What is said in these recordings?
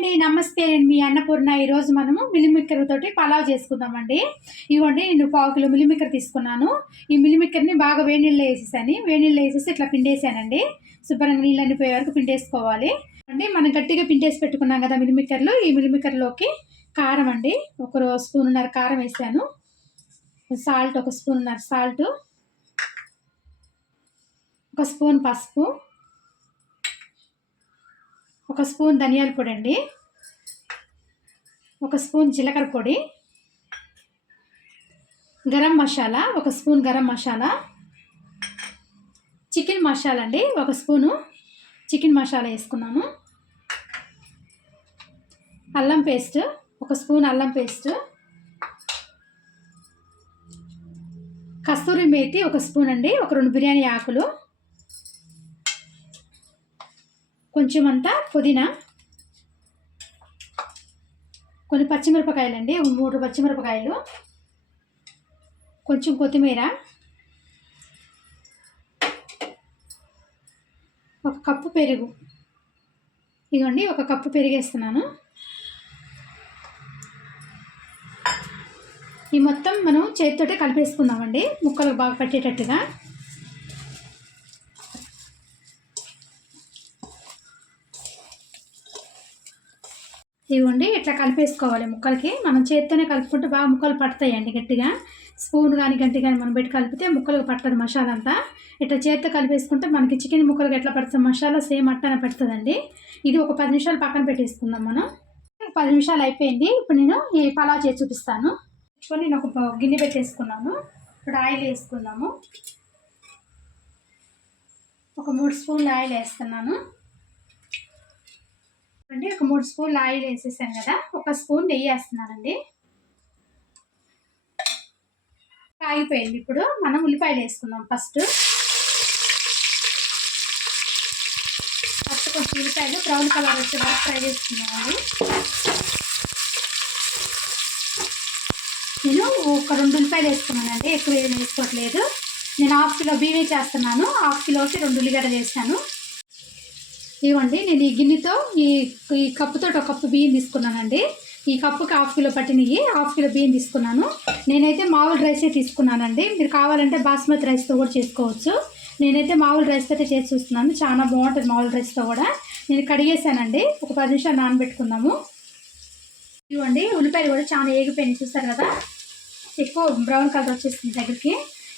అండి నమస్తే మీ అన్నపూర్ణ ఈరోజు మనము మిల్లిమిక్కర్ తోటి పలావ్ చేసుకుందామండి. ఇవ్వండి నేను పావు కిలో మిల్లిమిక్కర్ తీసుకున్నాను. ఈ మిల్లిమిక్కర్ని బాగా వేడి వేసేసాను. వేడి వేసేసి ఇట్లా పిండేసానండి. శుభ్రంగా నీళ్ళు అనిపోయే వరకు పిండేసుకోవాలి. అంటే మనం గట్టిగా పిండేసి పెట్టుకున్నాం కదా మిల్లిమిక్కర్లు ఈ మిల్లిమిక్కర్లోకి కారం అండి. ఒక స్పూన్నర కారం వేసాను. సాల్ట్ ఒక స్పూన్నర సాల్ట్. ఒక స్పూన్ పసుపు. ఒక స్పూన్ ధనియాల పొడి అండి. ఒక స్పూన్ జీలకర్ర పొడి. గరం మసాలా ఒక స్పూన్ గరం మసాలా. చికెన్ మసాలా అండి. ఒక స్పూను చికెన్ మసాలా వేసుకున్నాము అల్లం పేస్ట్ ఒక స్పూన్ అల్లం పేస్ట్. కస్తూరి మేతి ఒక స్పూన్ అండి. ఒక రెండు బిర్యానీ ఆకులు. కొంచెం అంతా పుదీనా. కొన్ని పచ్చిమిరపకాయలండి ఒక మూడు పచ్చిమిరపకాయలు. కొంచెం కొత్తిమీర. ఒక కప్పు పెరుగు. ఇదిగోండి ఒక కప్పు పెరిగేస్తున్నాను. ఈ మొత్తం మనం చేతితోటే కలిపేసుకుందామండి ముక్కలు బాగా పట్టేటట్టుగా. ఇవ్వండి ఇట్లా కలిపేసుకోవాలి ముక్కలకి. మనం చేత్తోనే కలుపుకుంటే బాగా ముక్కలు పడతాయండి గట్టిగా. స్పూన్ కానీ గంటి కానీ మనం పెట్టి కలిపితే ముక్కలకు పట్టదు మసాలా అంతా ఇట్లా చేత్తో కలిపేసుకుంటే మనకి చికెన్ ముక్కలకు ఎట్లా పడుతుంది మసాలా సేమ్ అట్టనే పెడుతుందండి. ఇది ఒక పది నిమిషాలు పక్కన పెట్టేసుకుందాం మనం. పది నిమిషాలు అయిపోయింది. ఇప్పుడు నేను ఈ పలావ్ చేసి చూపిస్తాను. ఇప్పుడు నేను ఒక గిన్నె పెట్టేసుకున్నాను ఇప్పుడు ఆయిల్ వేసుకుందాము. ఒక మూడు స్పూన్లు ఆయిల్ వేస్తున్నాను. అండి ఒక మూడు స్పూన్లు ఆయిల్ వేసేసాను కదా ఒక స్పూన్ నెయ్యి వేస్తున్నానండి. కాగిపోయింది ఇప్పుడు. మనం ఉల్లిపాయలు వేసుకుందాం ఫస్ట్. ఫస్ట్ కొంచెం ఉల్లిపాయలు బ్రౌన్ కలర్ వచ్చే వరకు ఫ్రై చేసుకున్నామండి నేను ఒక రెండు ఉల్లిపాయలు వేసుకున్నానండి. ఎక్కువ ఏం వేసుకోవట్లేదు. నేను హాఫ్ కిలో బియ్యం చేస్తున్నాను. హాఫ్ కిలోకి రెండు ఉల్లిగడ్డ చేశాను ఇవ్వండి నేను ఈ గిన్నెతో ఈ ఈ కప్పుతో ఒక కప్పు బియ్యం తీసుకున్నానండి. ఈ కప్పుకి హాఫ్ కిలో పట్టినవి హాఫ్ కిలో బియ్యం తీసుకున్నాను. నేనైతే మామూలు రైసే తీసుకున్నానండి. మీరు కావాలంటే బాస్మతి రైస్తో కూడా చేసుకోవచ్చు. నేనైతే మామూలు రైస్తో అయితే చేసి చూస్తున్నాను. చాలా బాగుంటుంది మామూలు రైస్తో కూడా. నేను కడిగేసానండి. ఒక పది నిమిషాలు నానబెట్టుకున్నాము ఇవ్వండి ఉల్లిపాయలు కూడా చాలా ఏగిపోయినాయి. చూస్తారు కదా? ఎక్కువ బ్రౌన్ కలర్ వచ్చేస్తుంది దగ్గరికి.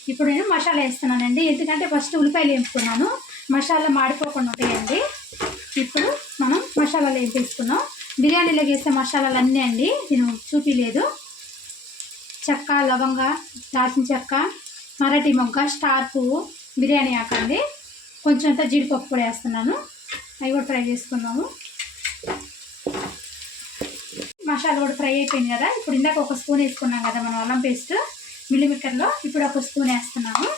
ఇప్పుడు నేను మసాలా వేస్తున్నానండి. ఎందుకంటే ఫస్ట్ ఉల్లిపాయలు వేసుకున్నాను మసాలా మాడిపోకుండా ఉంటాయండి. ఇప్పుడు మనం మసాలాలు వేసేసుకున్నాం బిర్యానీలోకి బిర్యానీలో వేసే మసాలాలు అన్నీ అండి. నేను చూపించలేదు చెక్క లవంగ దాల్చిన చెక్క మరాఠీ మొగ్గ స్టార్ పువ్వు బిర్యానీ ఆకండి కొంచెం అంతా జీడిపప్పు కూడా వేస్తున్నాను. అవి కూడా ఫ్రై చేసుకున్నాము. మసాలా కూడా ఫ్రై అయిపోయింది కదా. ఇప్పుడు ఇందాక ఒక స్పూన్ వేసుకున్నాం కదా మనం అల్లం పేస్ట్. మిల్లిమిక్కర్లో ఇప్పుడు ఒక స్పూన్ వేస్తున్నాము.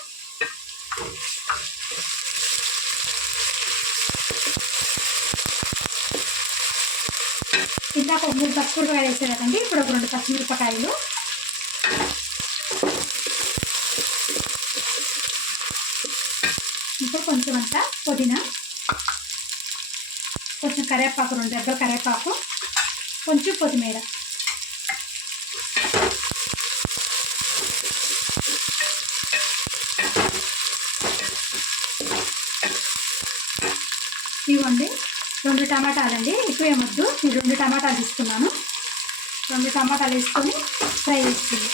ఇంకా ఒక మూడు పచ్చిమిరపకాయలు వేసారు కదండి ఇప్పుడు ఒక రెండు పచ్చిమిరపకాయలు. ఇంకా కొంచెం అంతా పుదీనా కొంచెం కరివేపాకు రెండు దెబ్బలు కరివేపాకు కొంచెం కొత్తిమీర. ఇవ్వండి. రెండు టమాటాలు అండి ఎక్కువ ఏమొద్దు. ఈ రెండు టమాటాలు తీసుకున్నాను. రెండు టమాటాలు వేసుకొని ఫ్రై చేసుకుంది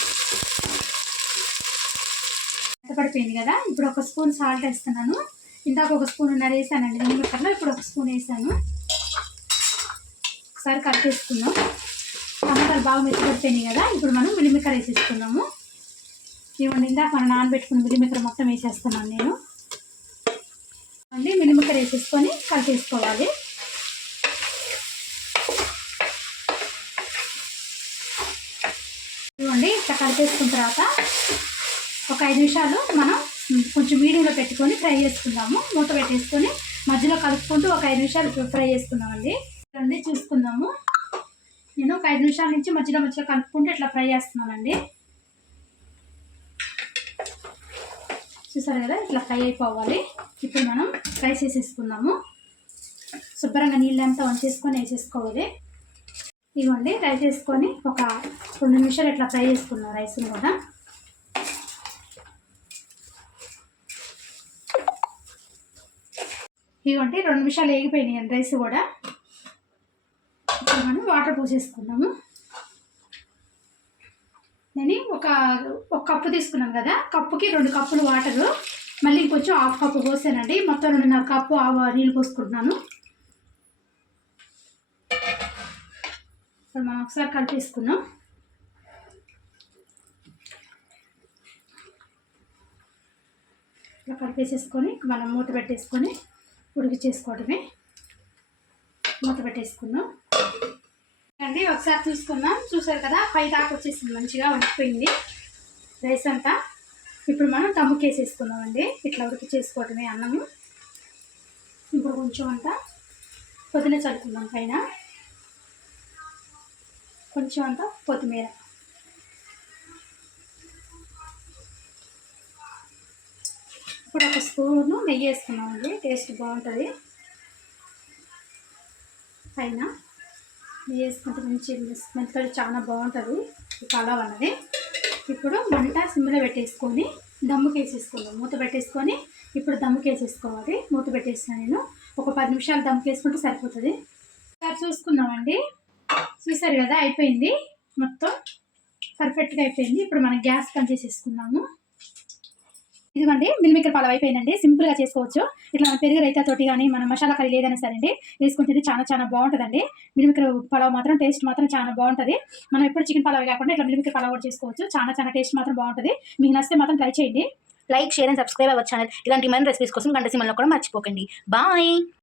పడిపోయింది కదా? ఇప్పుడు ఒక స్పూన్ సాల్ట్ వేస్తున్నాను. ఇందాక ఒక స్పూన్ ఉన్నర వేసానండి. నిమ్మకర్లో ఇప్పుడు ఒక స్పూన్ వేసాను. ఒకసారి కట్ కలిపేసుకుందాం టమాటాలు బాగా మెత్తపడిపోయినాయి కదా? ఇప్పుడు మనం మిల్లిమిక్కర్ వేసేసుకున్నాము ఇవ్వండి. ఇందాక మనం నానబెట్టుకున్న మిల్లిమిక్కర్ మొత్తం వేసేస్తున్నాను నేను. అండి మిల్లిమిక్కర వేసేసుకొని కలిపేసుకోవాలి. చూడండి ఇట్లా కలిపేసుకున్న తర్వాత ఒక ఐదు నిమిషాలు మనం కొంచెం మీడియంలో పెట్టుకొని ఫ్రై చేసుకుందాము. మూత పెట్టేసుకొని మధ్యలో కలుపుకుంటూ ఒక ఐదు నిమిషాలు ఫ్రై చేసుకుందామండి. అండి చూసుకుందాము. నేను ఒక ఐదు నిమిషాల నుంచి మధ్యలో మధ్యలో కలుపుకుంటూ ఇట్లా ఫ్రై చేస్తున్నానండి. చూసారు కదా? ఇట్లా ఫ్రై అయిపోవాలి. ఇప్పుడు మనం ఫ్రై చేసేసుకుందాము. శుభ్రంగా నీళ్ళంతా వంచేసుకొని వేసేసుకోవాలి. ఇవ్వండి రైస్ వేసుకొని ఒక రెండు నిమిషాలు ఇట్లా ఫ్రై చేసుకున్నాం రైస్ని కూడా. ఇవ్వండి రెండు నిమిషాలు వేగిపోయినాయి రైస్ కూడా. ఇప్పుడు మనం వాటర్ పోసేసుకున్నాము నేను ఒక ఒక కప్పు తీసుకున్నాను కదా. కప్పుకి రెండు కప్పులు వాటరు మళ్ళీ ఇంకొంచెం హాఫ్ కప్పు పోసానండి. మొత్తం రెండున్నర కప్పు ఆవు నీళ్ళు పోసుకుంటున్నాను. మనం ఒకసారి కలిపేసుకున్నాం ఇట్లా కలిపేసేసుకొని మనం మూత పెట్టేసుకొని ఉడికి చేసుకోవడమే మూత పెట్టేసుకుందాం. అండి ఒకసారి చూసుకుందాం. చూసారు కదా? పై దాకా వచ్చేసింది. మంచిగా ఉడికిపోయింది రైస్ అంతా. ఇప్పుడు మనం తమ్ముకి వేసేసుకుందాం అండి ఇట్లా ఉడికి చేసుకోవటమే అన్నము. ఇప్పుడు కొంచెం అంతా పొద్దున చల్లుకుందాం పైన. కొంచెం అంతా కొత్తిమీర. ఇప్పుడు ఒక స్పూను నెయ్యి వేసుకున్నామండి టేస్ట్ బాగుంటుంది. పైన. వేసుకుంటే మంచి స్మెల్ చాలా బాగుంటుంది. ఈ పలావ్ అన్నది ఇప్పుడు మంట సిమ్లో పెట్టేసుకొని దమ్ముకి వేసేసుకుందాం. మూత పెట్టేసుకొని ఇప్పుడు దమ్ముకి వేసేసుకోవాలి. మూత పెట్టేసిన నేను ఒక పది నిమిషాలు దమ్ముకి వేసుకుంటే సరిపోతుంది. ఒకసారి చూసుకుందామండి. చూసారు కదా అయిపోయింది. మొత్తం పర్ఫెక్ట్గా అయిపోయింది. ఇప్పుడు మనం గ్యాస్ పని చేసేసుకుందాము. ఇదిగోండి మిల్మిక్కర్ పలావ్ అయిపోయిందండి. సింపుల్గా చేసుకోవచ్చు. ఇట్లా పెరుగు రైతా తోటి కానీ మన మసాలా కర్రీ లేదైనా సరే అండి వేసుకుంటే చాలా చాలా బాగుంటుందండి. మిల్మిక్కర్ పలావ్ మాత్రం టేస్ట్ మాత్రం చాలా బాగుంటుంది. మనం ఎప్పుడు చికెన్ పలావ్ కాకుండా ఇట్లా మిల్మిక్కర్ పలావ్ కూడా చేసుకోవచ్చు. చాలా చాలా టేస్ట్ మాత్రం బాగుంటుంది. మీకు నచ్చితే మాత్రం ట్రై చేయండి. లైక్ షేర్ అండ్ సబ్స్క్రైబ్ అవ్వచ్చు ఛానల్. ఇలాంటి మన రెసిపీస్ కోసం గంట సిమ్మల్లో కూడా మర్చిపోకండి. బాయ్!